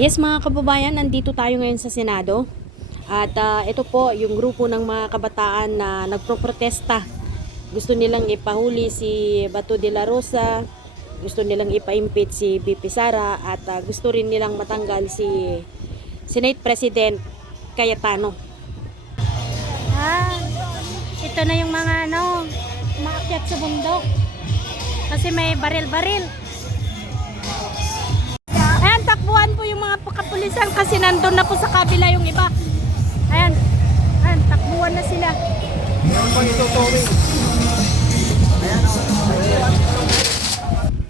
Yes mga kababayan, nandito tayo ngayon sa Senado. At ito po yung grupo ng mga kabataan na nagproprotesta. Gusto nilang ipahuli si Bato de la Rosa, gusto nilang ipa-impeach si BP Sara, at gusto rin nilang matanggal si Senate President Cayetano. Ito na yung mga maakyat sa bundok. Kasi may baril-baril. Ayan, takbuhan po yung mga kapulisan kasi nandun na po sa kabila yung iba. Ayan, takbuhan na sila.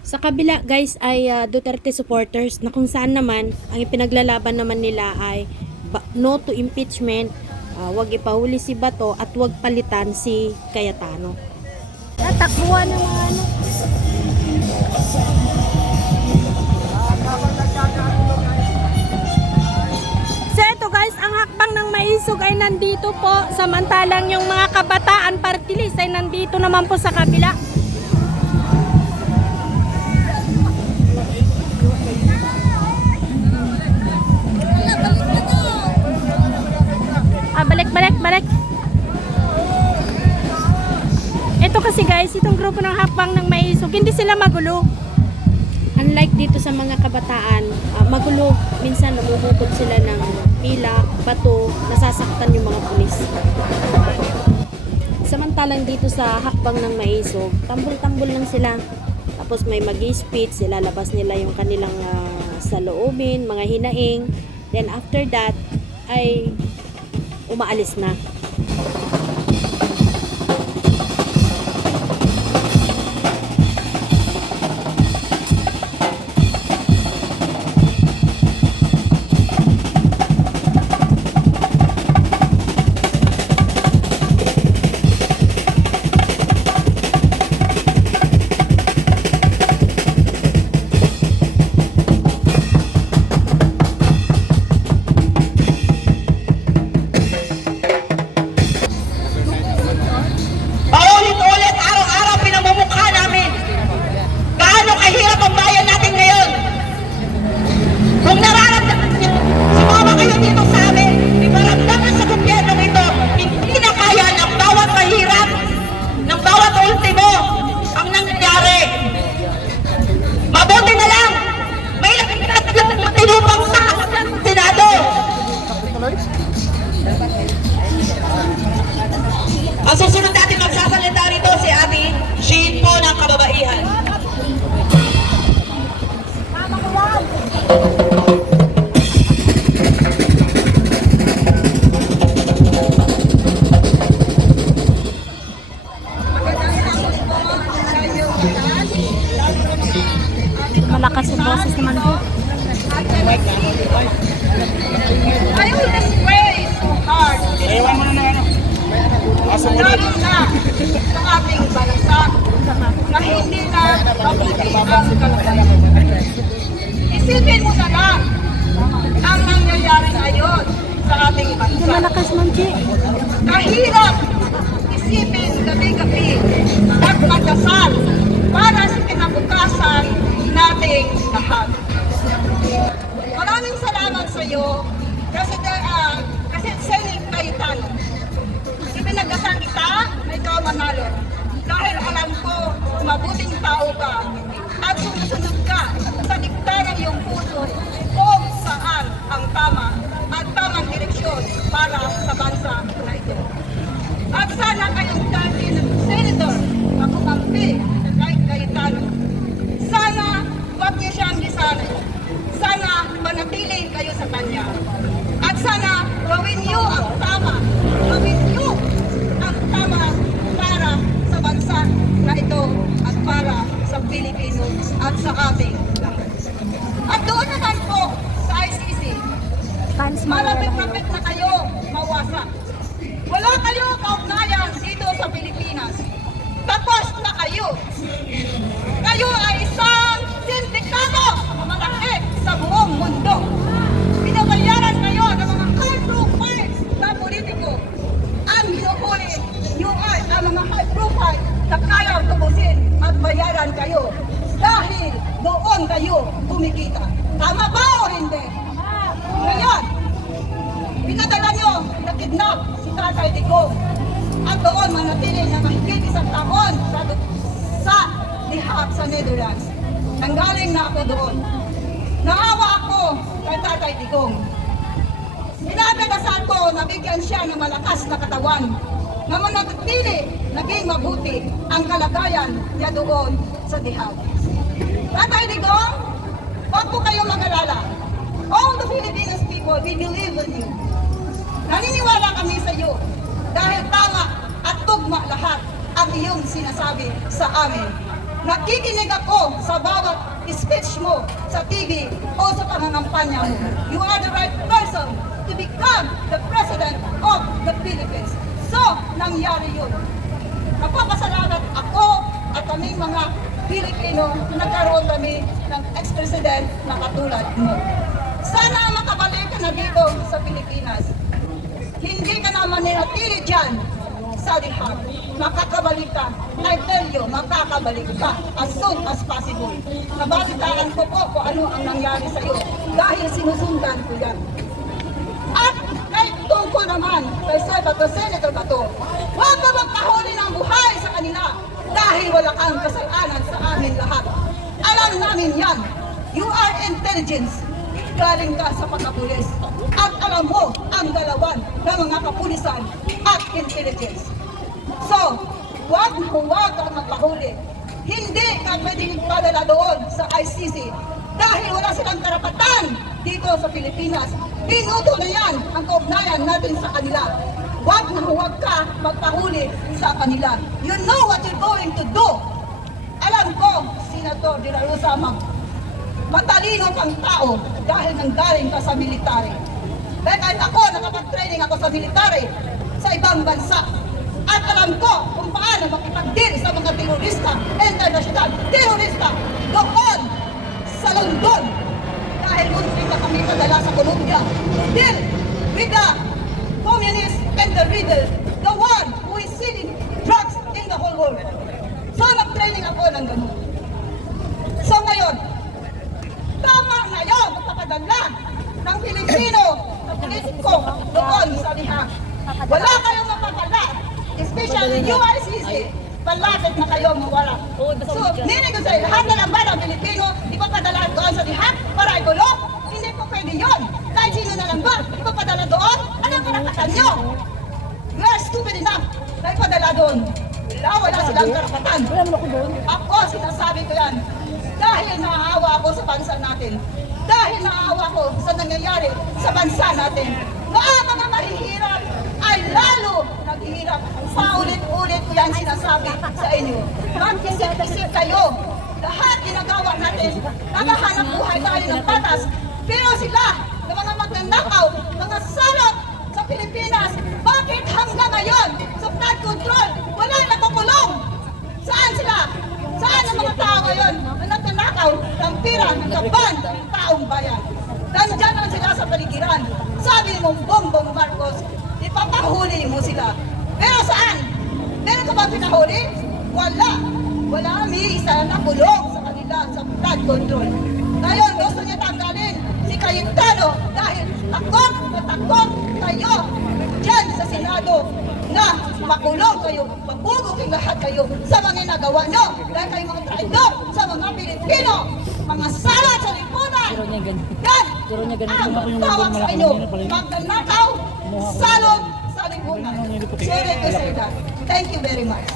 Sa kabila guys ay Duterte supporters na kung saan naman ang ipinaglalaban naman nila ay no to impeachment, wag ipahuli si Bato at wag palitan si Cayetano. Takbuhan ng mga So ito guys, ang hakbang ng Maisog ay nandito po, samantalang yung mga kabataan party list ay nandito naman po sa kabila. Balik. Ito kasi guys, itong grupo ng hakbang ng Maisog, hindi sila magulo. Unlike dito sa mga kabataan, magulo, minsan namumukod sila ng pila, bato, nasasaktan yung mga pulis. Samantalang dito sa hakbang ng Maisog, tambol-tambol lang sila. Tapos may mag-speech, ilalabas nila yung kanilang saloobin, mga hinaing. Then after that, ay umaalis na. Ang susunod natin magsasalita rito si Ate Jean po ng kababaihan. Malakas yung boses naman po. I will pray so hard. Ayawan mo na Lalo na sa ating bansa na hindi na mabuti ang kalagayan. Isipin mo na lang ang nangyayari ngayon sa ating bansa. Malakas man, Che. Kahirap isipin gabi-gabi at magdasal para sa kinabukasan nating lahat. Maraming salamat sa iyo kasi Senate Cayetano. Pinagdasal kita na ikaw manalo. Dahil alam ko, mabuting tao ka at sumusunod ka sa dikta ng iyong puso kung saan ang tama at tamang direksyon para sa bansa na ito. At sana kayong dati ng Senator makumampi kay Cayetano. Sana huwag niyo siyang lisanin. Sana manatiling kayo sa kanya. At sana gawin niyo ang tama. Gawin niyo ang tama para sa bansa na ito at para sa Pilipino at sa ating lahat. At doon naman po sa ICC, malapit-lapit na kayo mawasak. Wala kayo kaugnayan dito sa Pilipinas. Tapos na kayo. Kayo ay isang sindikato malaki sa buong mundo. Binabayaran kayo ng mga high-profile na politiko. Ang hinuhuli nyo ay ang mga high-profile na kayang tubusin at bayaran kayo dahil doon kayo kumikita. Tama ba o hindi? kidnap si Tatay Digong at doon manatili na mahigit isang taon sa lihap sa Netherlands. Nanggaling na ako doon. Naawa ako kay Tatay Digong. Pinagdadasal ko na bigyan siya ng malakas na katawan na manatili, naging mabuti ang kalagayan niya doon sa lihap. Tatay Digong, huwag po kayong mag-alala. All the Filipino people, we believe in you. Naniniwala kami sa iyo dahil tama at tugma lahat ang iyong sinasabi sa amin. Nakikinig ako sa bawat speech mo sa TV o sa pangangampanya mo. You are the right person to become the President of the Philippines. So, nangyari yun. Napapasalamat ako at kaming mga Pilipino na nagkaroon kami ng ex-president na katulad mo. Sana makabalik ka na dito sa Pilipinas. Hindi ka na mananatili dyan sa lihap. Makakabalik ka. I tell you, makakabalik ka as soon as possible. Nabalitaan ko po kung ano ang nangyari sa iyo dahil sinusundan ko yan. At kahit tungkol naman kay Senator Bato, huwag ka magpahuli ng buhay sa kanila dahil wala kang kasalanan sa amin lahat. Alam namin yan. You are intelligence. Galing ka sa pagkapulis. At alam mo ang galawan ng mga kapulisan at intelligence. So, huwag kang magpahuli. Hindi ka pwedeng padala doon sa ICC dahil wala silang karapatan dito sa Pilipinas. Binuto na yan ang kaugnayan natin sa kanila. Huwag ka magpahuli sa kanila. You know what you're going to do. Alam ko, Senator De La Rosa, matalino kang tao dahil nanggaling ka sa military. Dahil kahit ako, nakapag-training ako sa military sa ibang bansa. At alam ko kung paano makipag-deal sa mga terorista, international terorista, doon sa London. Dahil munti na kami padala sa Colombia to deal with the communists and the rebels, the one who is selling drugs in the whole world. So nag-training ako ng ganun. So ngayon, tama na yun, magpapadala ng Pilipino na politiko doon sa lihap. Wala kayong mapapala, especially UICC. Palapit na kayo mawala. So, meaning ko sa'yo, lahat na lang ba ng Pilipino ipapadala doon sa lihap para igulo? Hindi po pwede yun. Kahit sino na lang ba ipapadala doon? Anong karapatan nyo? You are stupid enough na ipadala doon. Wala silang karapatan. Ako, sinasabi ko yan. Dahil naaawa ako sa bansa natin. Dahil naaawa ko sa nangyayari sa bansa natin. Ang mga mahihirap ay lalo naghihirap. Paulit-ulit ko yan sinasabi sa inyo. Mag-isip-isip kayo. Lahat ginagawa natin. Nakahanap buhay tayo ng patas. Pero sila, ng mga magnanakaw, mga salot sa Pilipinas, bakit hanggang ngayon sa flood control, wala nakukulong? Saan sila? Saan ang mga tao ngayon na nagnanakaw ng pira ng kaban ng taong bayan? Nandyan lang sila sa paligiran. Sabi mong Bongbong Marcos, ipapahuli mo sila. Pero saan? Meron ka ba pinahuli? Wala. Wala may isa na kulong sa kanila sa flood control. Ngayon, gusto niya tanggalin si Cayetano dahil takot na takot kayo dyan sa Senado na makulong kayo, mabubuking lahat kayo sa mga nagawa nyo dahil kayo mga traidor sa mga Pilipino, mga sala sa lipunan. Yan ang tawag sa inyo, magnanakaw, salot sa lipunan. Sorry to say that. Thank you very much.